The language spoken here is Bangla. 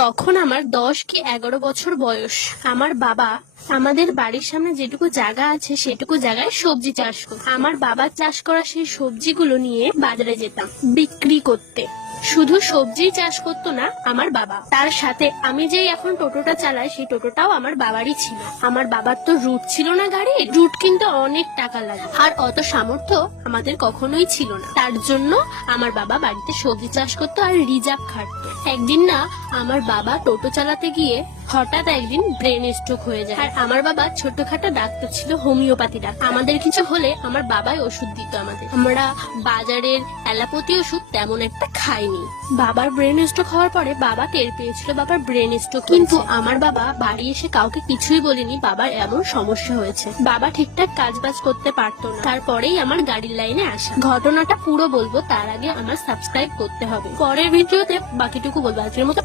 তখন আমার 10 কি 11 বছর বয়স। আমার বাবা আমাদের বাড়ির সামনে যেটুকু জায়গা আছে সেটুকু জায়গায় সবজি চাষ করত। আমার বাবা চাষ করা সেই সবজিগুলো নিয়ে বাজারে যেতাম বিক্রি করতে। শুধু সবজি চাষ করতো না আমার বাবা, তার সাথে আমি যেই এখন টোটোটা চালাই সেই টোটোটাও আমার বাবারই ছিল। আমার বাবার তো রুট ছিল না, গাড়ির রুট কিনতে অনেক টাকা লাগে, আর অত সামর্থ্য আমাদের কখনোই ছিল না। তার জন্য আমার বাবা বাড়িতে সবজি চাষ করতো আর রিজার্ভ খাটতো। একদিন না আমার বাবা টোটো চালাতে গিয়ে হঠাৎ একদিন ব্রেন স্ট্রোক হয়ে যায়। আর আমার বাবা ছোটখাটো ডাক্তার ছিল, হোমিওপ্যাথি ডাক্তার। আমাদের কিছু হলে আমার বাবাই ওষুধ দিত আমাদের। আমরা বাজারের অ্যালোপ্যাথি ওষুধ তেমন একটা খাইনি। বাবার ব্রেন স্ট্রোক হওয়ার পরে বাবা টের পেয়েছিল বাবার ব্রেন স্ট্রোক, কিন্তু আমার বাবা বাড়ি এসে কাউকে কিছুই বলেনি বাবার এমন সমস্যা হয়েছে। বাবা ঠিকঠাক কাজবাজ করতে পারতো না, তারপরেই আমার গাড়ির লাইনে আসা। ঘটনাটা পুরো বলবো, তার আগে আমার সাবস্ক্রাইব করতে হবে। পরের ভিডিওতে বাকিটুকু বলবো। আজকের মতো